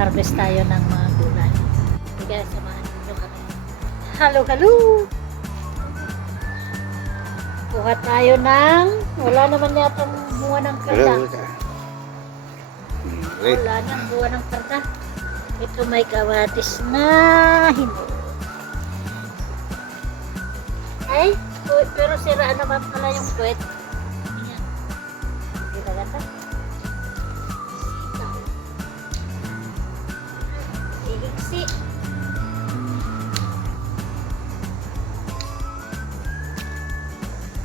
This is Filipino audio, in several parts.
mag-harvest tayo ng mga gulay. Kaya samahan niyo kami. Halo, halo! Kuha tayo ng, wala naman yatang bunga ng karda. Wait. Wala nang bunga ng karda. Ito may kamatis na hinog. Ay, pero sira naman pala yung puwet. Ayan. Hindi na gata. Ihigsi.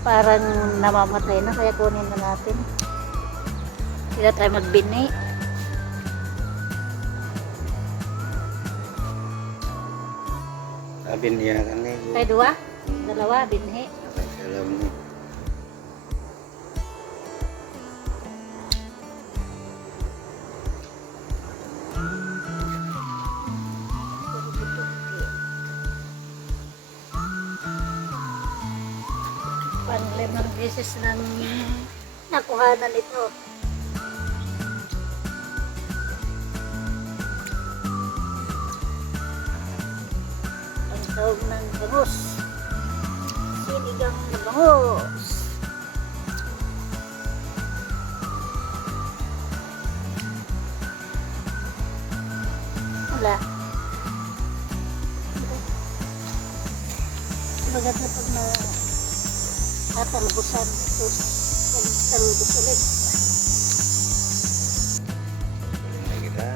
Parang namamatay na, kaya kunin na natin. Hindi na tayo magbini. Sabi niya kan eh. Tayo dua? Dalawa, binhi. Alam mo. Pang-limang beses nang nakuhanan ito. Ang tawag ng bangus. Sinigang na bangus. Wala. Maganda pag na tatalbusan ito. Talbos ulit. Na kita.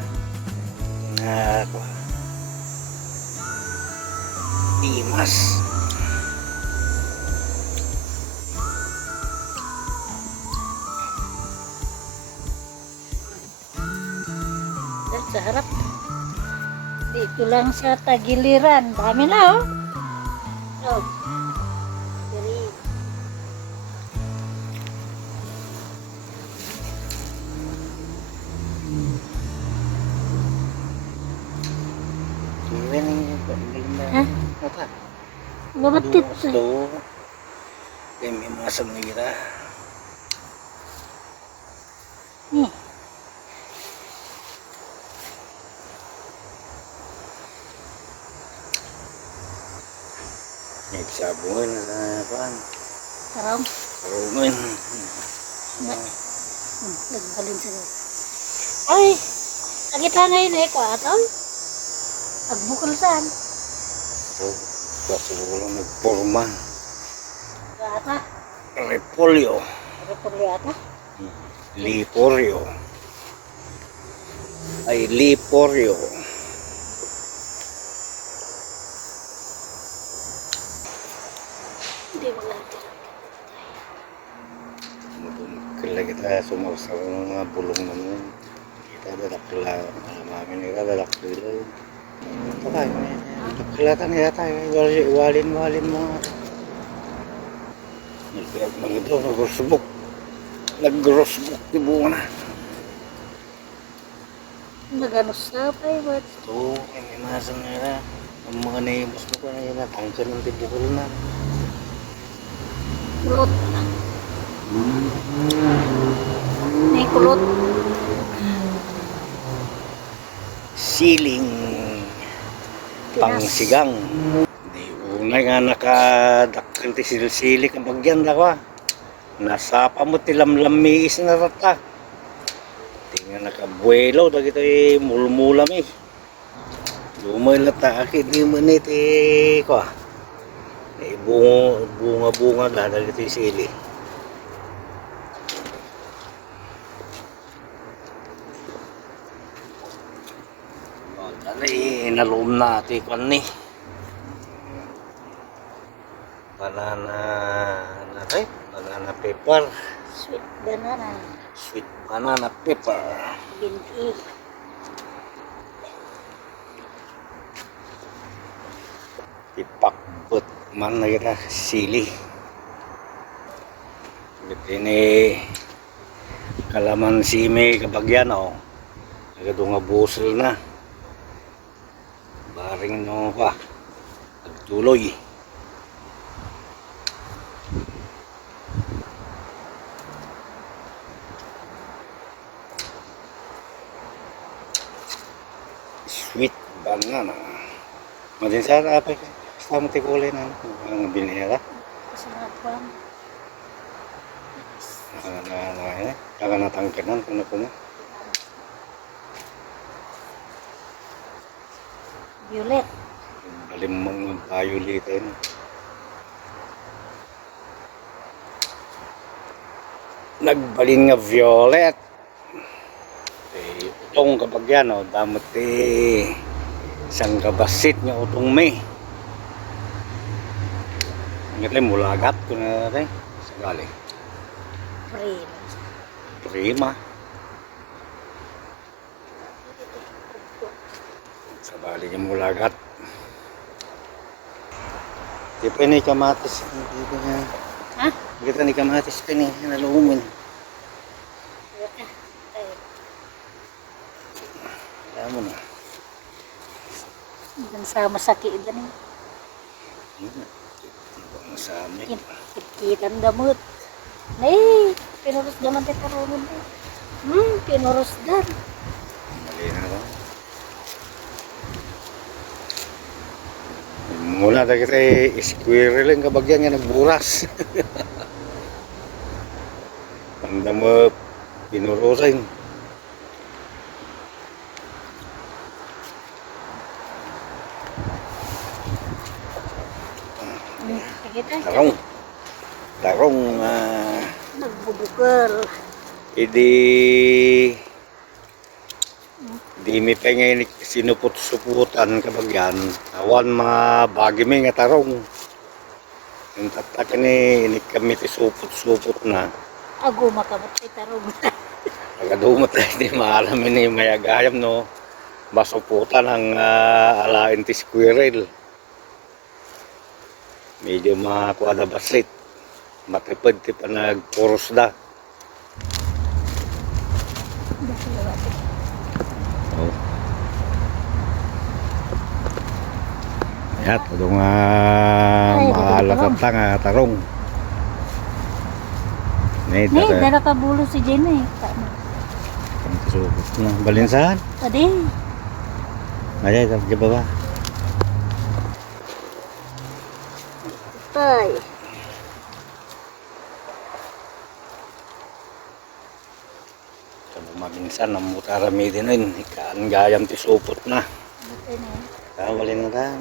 Nga ko. Dimas. Dan sa harap. Dito lang sa tagiliran. Dami na oh. Oh. Diri. Iwan yung pagdilma. Ha? Apa? Gabatit. Gusto. Kaya may masam na kita. Nih. Nagsabungan na pan. Sarong. Karungan. Nagbalin sila. Ay! Nakita ngayon eh, kwatol. Agbukal saan? So, kasi walang nagporma. Kwata. Repolyo. Repolyo ata. Liporyo. Ay, liporyo. Hindi maganda. Kala kita sumaw sa mga bulong naman. Kita dadakla. Mamin kita dadakla. Ito kayo. Daklatan nila tayo. Iwalin mo nga. Nagito, nag-rosbuk. Nag-rosbuk. Dibuo na. Naganos na pa eh. What? Ito, may masang nila. Ang mga naibos mo ko na yun. Tangka ng tibukol na. Kulot. May kulot. Siling pangsigang. Di una nga nakadakkan ti silsilik ang bagyan ako. Nasapa mo ti lamlamiis na rata. Di nga nakabuelo dagito mulmulam eh. Lumay lata akit di mo ni ti ko. Bunga dagito sili. Inalum na ati kwan ni banana pepper, Sweet banana. sweet banana pepper, Binti. ipakbot man na kita sili. Ini kalamansi may kabagyan o nagadunga busel na baring no pa agtuloy. Sweet banana. Madin sa apa? Sa mo tikulay na ang binera. Sarap pa. Naka natangkanan kuno. Violet. Balimang violet yun. Nagbalin nga violet. Utong kapag yan, damot isang kabasit nga utong may. Ngayon mulagat ko na rin. Sagali. Prima. Sabali yung mulagat. Di pa ni kamatis. Ha? Kita ni kamatis pa ni nalumin. Alam mo na. Dan sama sakit dan Masami. Kitan damut. Pinurus daman tayo karungan. Pinurus dan. Mali na lang. Mula na kita squirrel lang kabagyan nga nagburas. Panda mo pinurusin. Tarong. Tarong. Nagbubukal. Di mi pengen sinuput-suputan kabagyan. Awan mga bagi mi nga tarong. Yung tataka ni kami ti suput-suput na. Ago makamat ay tarong. Nagadumot na hindi maalam ni mayagayam no. Masuputan ang alain ti squirrel. Medyo makakuha na basit. Matipid ti pa nagpuros da. Oh. Yat, ito nga maalatat nga tarong. Dara ka bulo si Jenny. Pantisukot na. Balinsahan? Tadi. Ayan, di ba ba? Tay. Maminsan ang mutarami din yun. Ikaan gayam ti supot na. Kawalin na lang.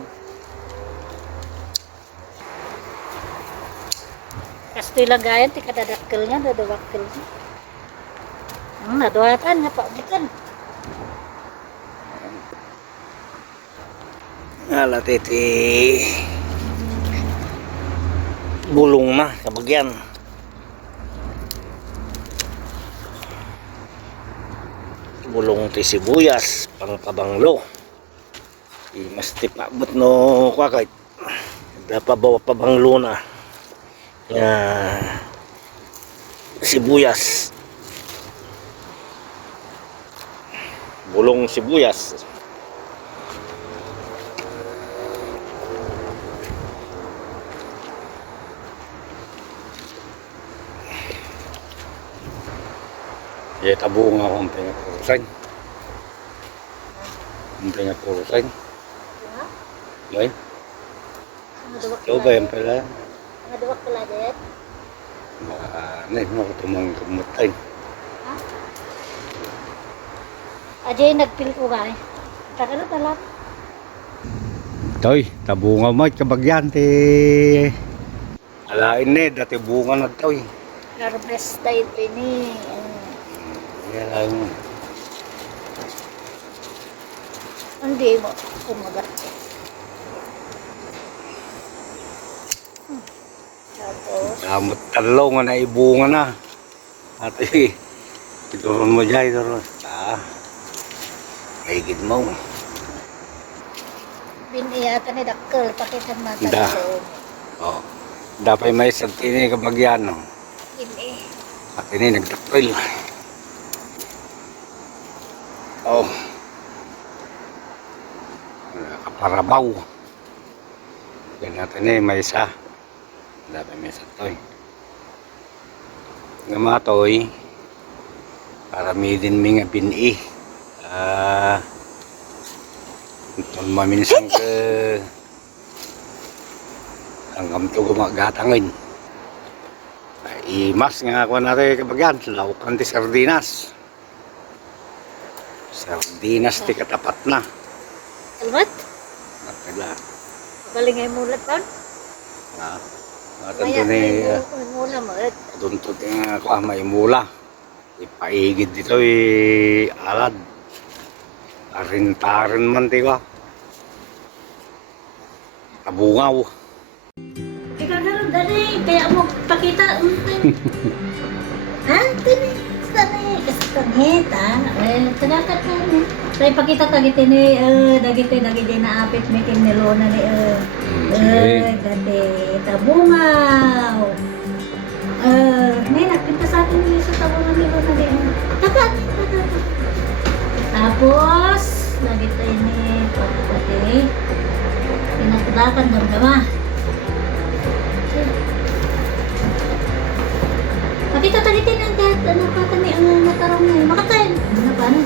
Kastoy lagayan ti kadadakkel nya, dadawakkel nya. Naduatan nga pa bukan. Alat iti bulong na kabagyan. Bulong ti sibuyas pangpabanglo. Mas ti paabot no kakay. Dapabawa pabanglo na. Sibuyas. Bulong sibuyas. Ya tabo nga akong pinagkurusan. Ang pinagkurusan. Yun. Ito ba yung pala? Nadawak pala din. Ano tumang kamutay. Ha? Ajay nagpil ko gani. Taka na talat. Toy, tabunga mo kabagyan ti alain ni dati bunga na toy. Harvest tayo ni. Yan lang. Hindi mo kumagat. Tapos Damot talo nga naibunga na. Ate, ituron mo dyan, ituron. Maigid mo. biniyatan ni dakkel pakitan mata Da. so. Oh. Dapat may santini kabagyan, no? Ini. At ini nagdaktil. Oh. Nakaparabaw. Yan natin may isa. Dapat may isa to eh. Nga mga toy, para may din mga bini. Kung maminsan ka hanggang to gumagatangin. Imas nga ako natin kabagyan, laukan ti sardinas. Sardinas ti katapat na. Almat? Nakala. Galing ay mulat pa? Matanto ni mula mo. tunto ti nga ako may mula. Ipaigid dito alad. Tarin-tarin man ti ko. Kabungaw. Ikaw na rin, dali. Kaya mo pakita. Ha? Tini. Tani. Kasi tanit, ha? Tagakat na rin. Kaya pakita tagiti ni, dagiti na apit may kinilona ni, dati. Tabungaw. May nagpinta sa akin ni sa tabungaw ni Lona ni, tagat. Tapos, dagiti ni, pati. Pinatudakan damdama. Pakita tagiti ng gat, ano ka kami ang natarong na yun. Makatayin. Ano pa, ano?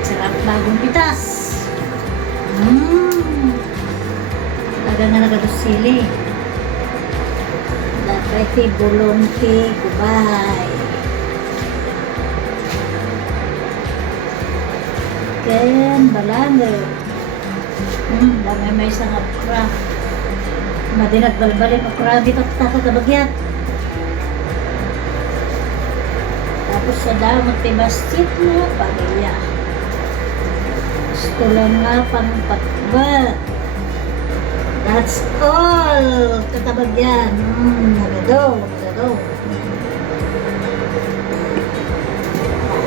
Sarap bagong pitas. Taga nga nagadusili. Dapat ti bulong ti kubay. Ken balango. Damay may isang okra. Madinat balbalin okra dito tatabagyan. Tapos sa damot ti bastit mo pamilya. Gusto lang nga pang patba. That's all. Katabagyan. Nagadaw.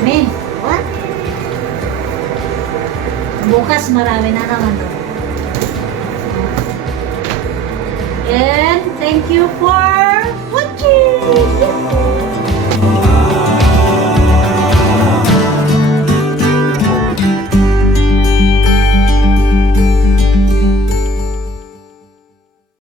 Dami. What? Bukas marami na naman. And thank you for watching.